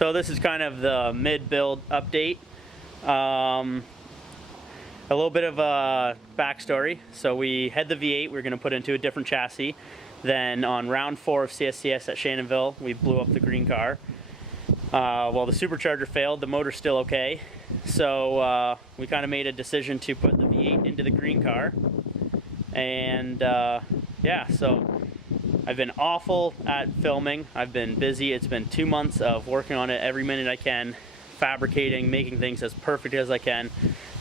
So this is kind of the mid-build update. A little bit of a backstory. So we had the V8, we were going to put into a different chassis. Then on round 4 of CSCS at Shannonville, we blew up the green car. Well, the supercharger failed, the motor's still okay. So we kind of made a decision to put the V8 into the green car. And yeah, so I've been awful at filming. I've been busy. It's been 2 months of working on it every minute I can, fabricating, making things as perfect as I can.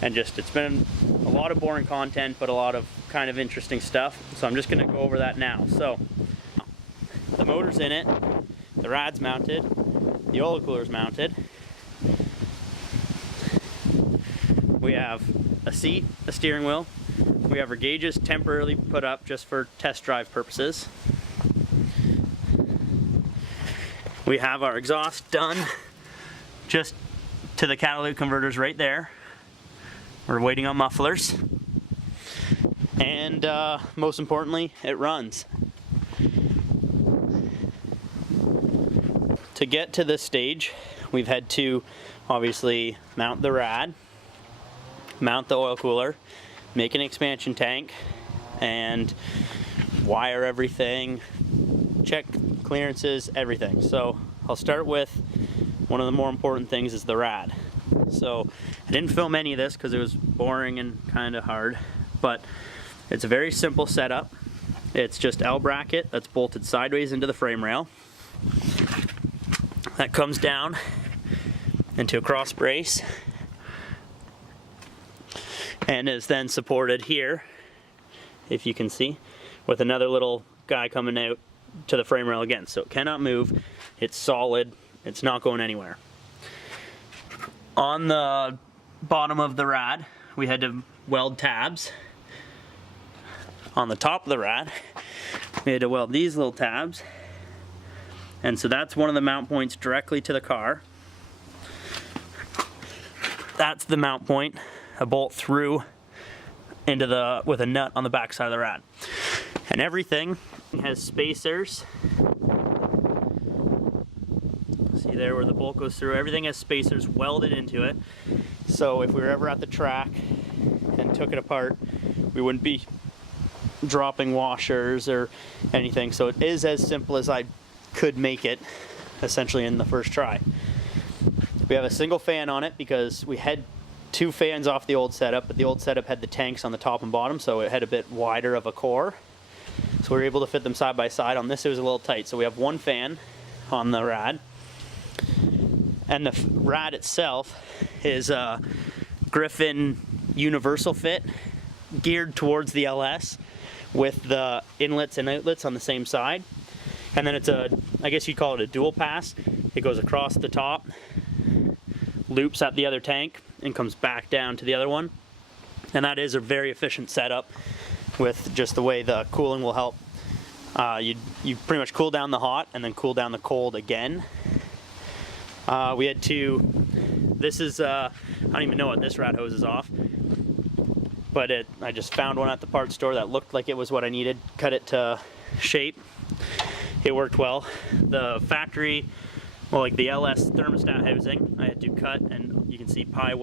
And just, it's been a lot of boring content, but a lot of kind of interesting stuff. So I'm just gonna go over that now. So the motor's in it, the rad's mounted, the oil cooler's mounted. We have a seat, a steering wheel. We have our gauges temporarily put up just for test drive purposes. We have our exhaust done just to the catalytic converters right there. We're waiting on mufflers. And most importantly, it runs. To get to this stage, we've had to obviously mount the rad, mount the oil cooler, make an expansion tank, and wire everything, check clearances, everything. So I'll start with one of the more important things is the rad. So I didn't film any of this because it was boring and kind of hard, but it's a very simple setup. It's just L bracket that's bolted sideways into the frame rail. That comes down into a cross brace and is then supported here, if you can see, with another little guy coming out to the frame rail again. So it cannot move, it's solid, it's not going anywhere. On the bottom of the rad, we had to weld tabs. On the top of the rad, we had to weld these little tabs. And so that's one of the mount points directly to the car. That's the mount point, a bolt through into the, with a nut on the back side of the rad. And everything has spacers. See there where the bolt goes through, everything has spacers welded into it. So if we were ever at the track and took it apart, we wouldn't be dropping washers or anything. So it is as simple as I could make it, essentially, in the first try. We have a single fan on it because we had 2 fans off the old setup, but the old setup had the tanks on the top and bottom, so it had a bit wider of a core. So we were able to fit them side by side. On this it was a little tight, so we have 1 fan on the rad. And the rad itself is a Griffin universal fit, geared towards the LS, with the inlets and outlets on the same side. And then it's a, I guess you'd call it a dual pass. It goes across the top, loops at the other tank, and comes back down to the other one. And that is a very efficient setup with just the way the cooling will help. You pretty much cool down the hot and then cool down the cold again. We had to, this is, I don't even know what this rad hose is off, but I just found one at the parts store that looked like it was what I needed, cut it to shape. It worked well. The factory, well, like the LS thermostat housing, I had to cut, and you can see pie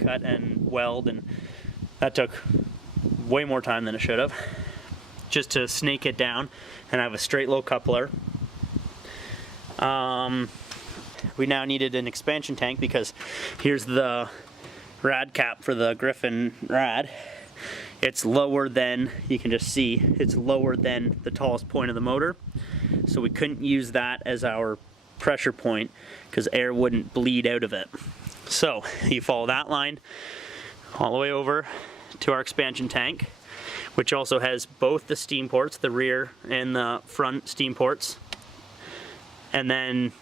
cut and weld, and that took way more time than it should have, just to snake it down and have a straight low coupler. We now needed an expansion tank because here's the rad cap for the Griffin rad. It's lower than, you can just see, it's lower than the tallest point of the motor. So we couldn't use that as our pressure point because air wouldn't bleed out of it. So you follow that line all the way over to our expansion tank, which also has both the steam ports, the rear and the front steam ports, and then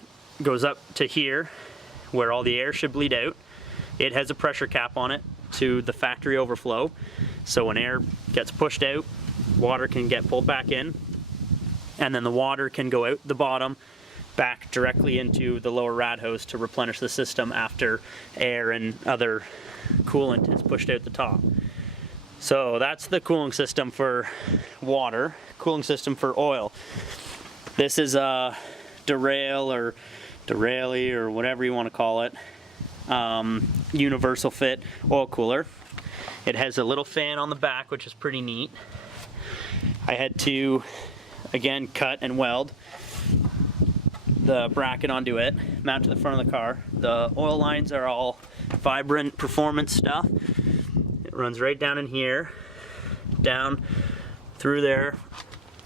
goes up to here where all the air should bleed out. It has a pressure cap on it to the factory overflow, so when air gets pushed out, water can get pulled back in, and then the water can go out the bottom back directly into the lower rad hose to replenish the system after air and other coolant is pushed out the top. So that's the cooling system for water. Cooling system for oil. This is a derail or derailleur or whatever you want to call it, universal fit oil cooler. It has a little fan on the back, which is pretty neat. I had to, again, cut and weld the bracket onto it, mount to the front of the car. The oil lines are all Vibrant Performance stuff. It runs right down in here, down through there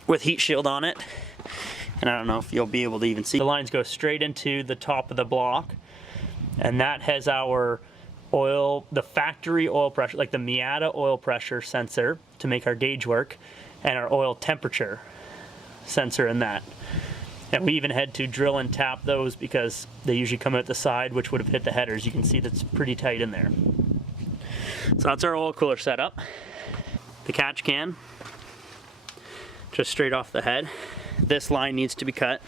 with heat shield on it. And I don't know if you'll be able to even see. The lines go straight into the top of the block, and that has our oil, the factory oil pressure, like the Miata oil pressure sensor to make our gauge work, and our oil temperature sensor in that. And we even had to drill and tap those because they usually come out the side, which would have hit the headers. You can see that's pretty tight in there. So that's our oil cooler setup. The catch can, just straight off the head. This line needs to be cut,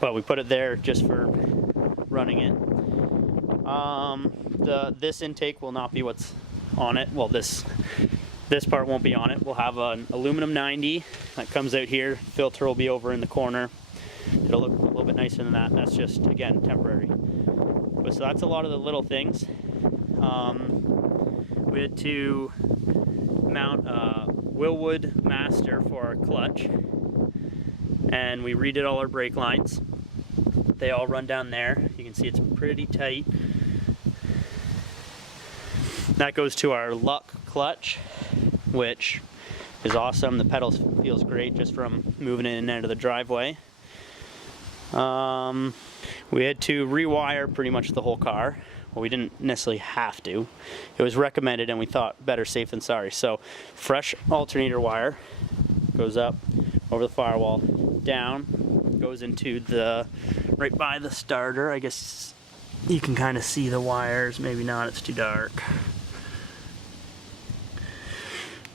but we put it there just for running it. This intake will not be what's on it. Well, this part won't be on it. We'll have an aluminum 90 that comes out here. Filter will be over in the corner. It'll look a little bit nicer than that. That's just, again, temporary. But so that's a lot of the little things. We had to mount a Willwood Master for our clutch, and we redid all our brake lines. They all run down there. You can see it's pretty tight. That goes to our Luck clutch, which is awesome. The pedal feels great just from moving in and out of the driveway. We had to rewire pretty much the whole car. Well, we didn't necessarily have to. It was recommended, and we thought better safe than sorry. So fresh alternator wire goes up over the firewall, down, goes into the, right by the starter. I guess you can kind of see the wires. Maybe not, it's too dark.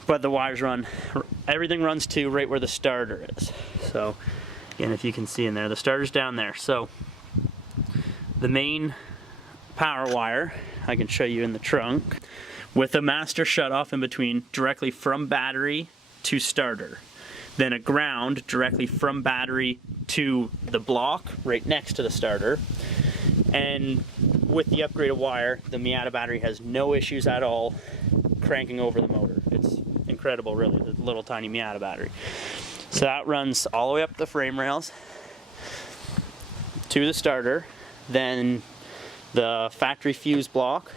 But the wires run, everything runs to right where the starter is. So again, if you can see in there, the starter's down there. So the main power wire, I can show you in the trunk, with a master shutoff in between directly from battery to starter. Then a ground directly from battery to the block right next to the starter. And with the upgraded wire, the Miata battery has no issues at all cranking over the motor. It's incredible, really, the little tiny Miata battery. So that runs all the way up the frame rails to the starter. Then the factory fuse block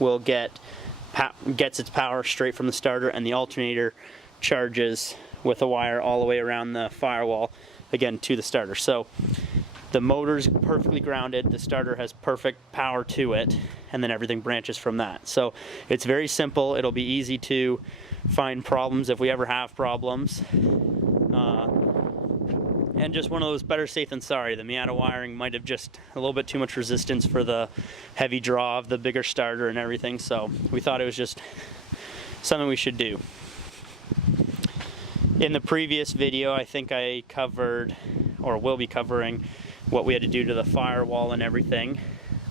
will gets its power straight from the starter, and the alternator charges with a wire all the way around the firewall, again, to the starter. So the motor's perfectly grounded, the starter has perfect power to it, and then everything branches from that. So it's very simple. It'll be easy to find problems if we ever have problems. And just one of those better safe than sorry. The Miata wiring might have just a little bit too much resistance for the heavy draw of the bigger starter and everything, so we thought it was just something we should do. In the previous video, I think I covered, or will be covering, what we had to do to the firewall and everything,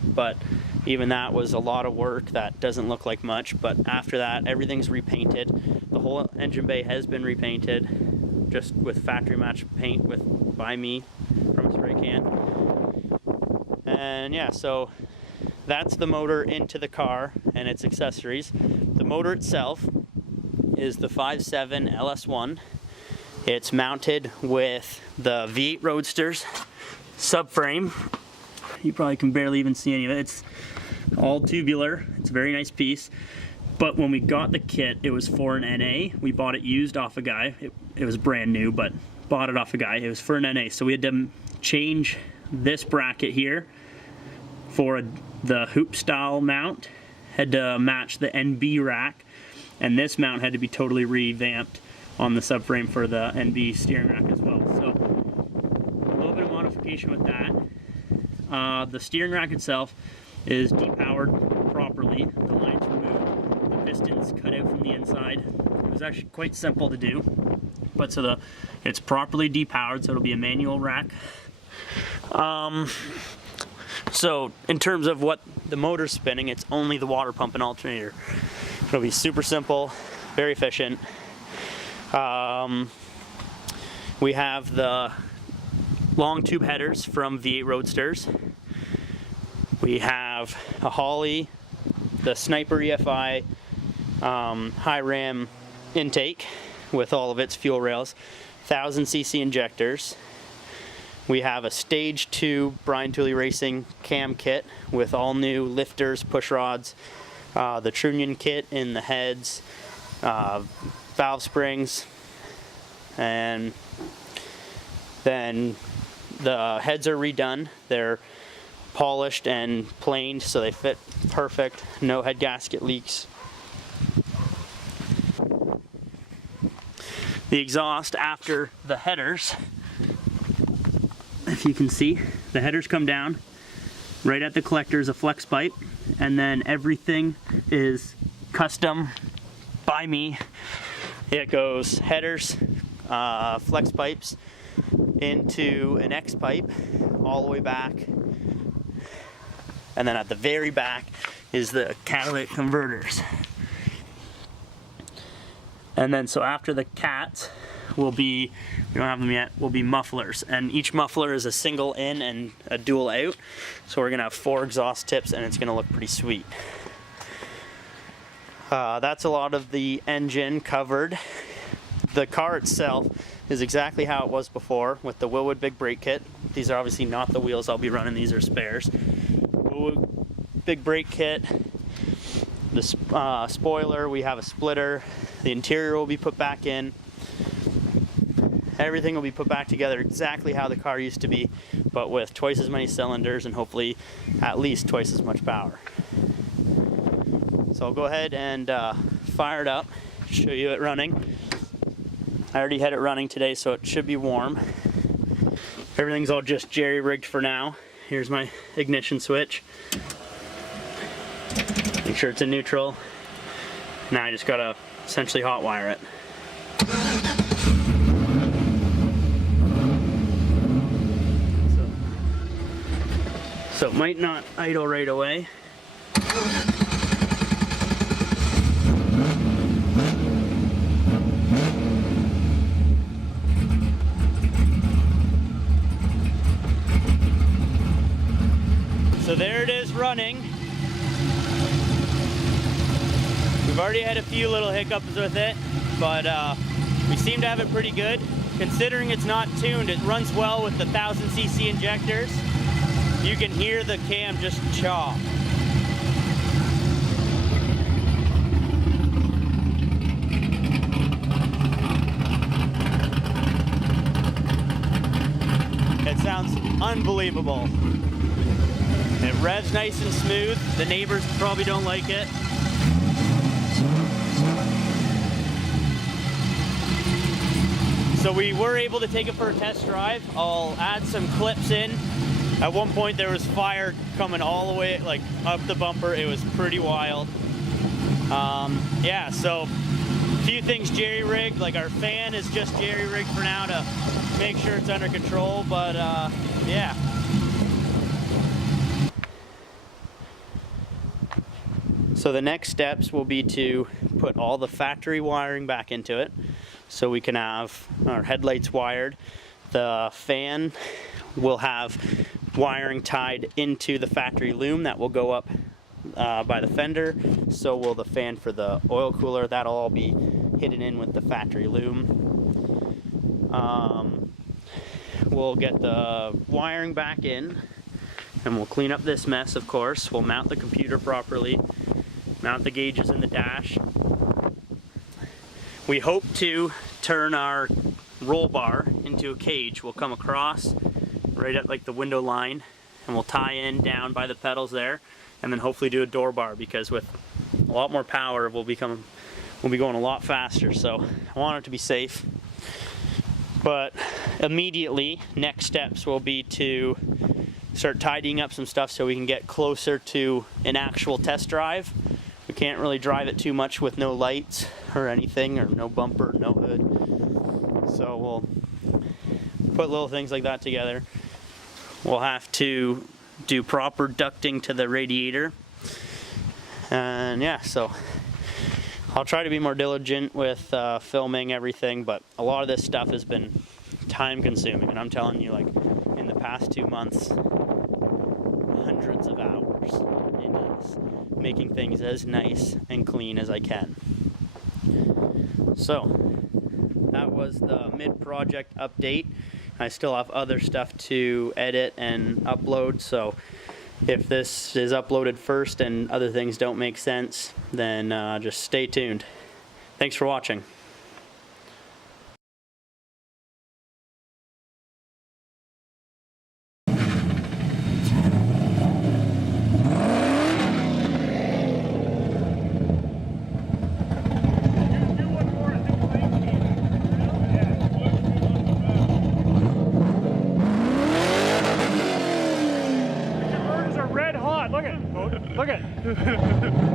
but even that was a lot of work. That doesn't look like much, but after that, everything's repainted. The whole engine bay has been repainted, just with factory match paint by me from a spray can. And yeah, so that's the motor into the car and its accessories. The motor itself is the 5.7 LS1. It's mounted with the V8 Roadster's subframe. You probably can barely even see any of it. It's all tubular. It's a very nice piece. But when we got the kit, it was for an NA. We bought it used off a guy. It was brand new, but bought it off a guy. It was for an NA. So we had to change this bracket here for the hoop style mount. Had to match the NB rack. And this mount had to be totally revamped on the subframe for the NB steering rack as well. So a little bit of modification with that. The steering rack itself is depowered properly. The lines removed, the pistons cut out from the inside. It was actually quite simple to do, but so it's properly depowered, so it'll be a manual rack. So in terms of what the motor's spinning, it's only the water pump and alternator. It'll be super simple, very efficient. We have the long tube headers from V8 Roadsters. We have a Holly, the Sniper EFI high ram intake with all of its fuel rails, 1000cc injectors. We have a Stage 2 Brian Tooley Racing cam kit with all new lifters, push rods, the trunnion kit in the heads, valve springs, and then the heads are redone. They're polished and planed so they fit perfect, no head gasket leaks. The exhaust after the headers, if you can see, the headers come down. Right at the collector is a flex pipe, and then everything is custom by me. It goes headers, flex pipes into an X pipe all the way back, and then at the very back is the catalytic converters. And then so after the cats will be, we don't have them yet, will be mufflers, and each muffler is a single in and a dual out, so we're gonna have 4 exhaust tips and it's gonna look pretty sweet. That's a lot of the engine covered. The car itself is exactly how it was before with the Wilwood big brake kit. These are obviously not the wheels I'll be running, these are spares. Wilwood big brake kit, the spoiler, we have a splitter, the interior will be put back in. Everything will be put back together exactly how the car used to be, but with twice as many cylinders and hopefully at least twice as much power. So I'll go ahead and fire it up, show you it running. I already had it running today, so it should be warm. Everything's all just jerry-rigged for now. Here's my ignition switch. Make sure it's in neutral. Now I just gotta essentially hot wire it. So it might not idle right away. So there it is running. We've already had a few little hiccups with it, but we seem to have it pretty good. Considering it's not tuned, it runs well with the 1000cc injectors. You can hear the cam just chop. It sounds unbelievable. It revs nice and smooth. The neighbors probably don't like it. So we were able to take it for a test drive. I'll add some clips in. At one point there was fire coming all the way like up the bumper. It was pretty wild. Yeah, so a few things jerry-rigged. Like our fan is just jerry-rigged for now to make sure it's under control, but yeah. So the next steps will be to put all the factory wiring back into it so we can have our headlights wired. The fan will have wiring tied into the factory loom that will go up by the fender. So will the fan for the oil cooler. That'll all be hidden in with the factory loom. We'll get the wiring back in and we'll clean up this mess, of course. We'll mount the computer properly, mount the gauges in the dash. We hope to turn our roll bar into a cage. We'll come across right at like the window line and we'll tie in down by the pedals there, and then hopefully do a door bar, because with a lot more power we'll be going a lot faster. So I want it to be safe. But immediately next steps will be to start tidying up some stuff so we can get closer to an actual test drive. We can't really drive it too much with no lights or anything, or no bumper, no hood. So we'll put little things like that together. We'll have to do proper ducting to the radiator. And yeah, so I'll try to be more diligent with filming everything, but a lot of this stuff has been time consuming, and I'm telling you, like in the past 2 months, hundreds of hours into this, making things as nice and clean as I can. So that was the mid-project update. I still have other stuff to edit and upload, so if this is uploaded first and other things don't make sense, then just stay tuned. Thanks for watching. Look at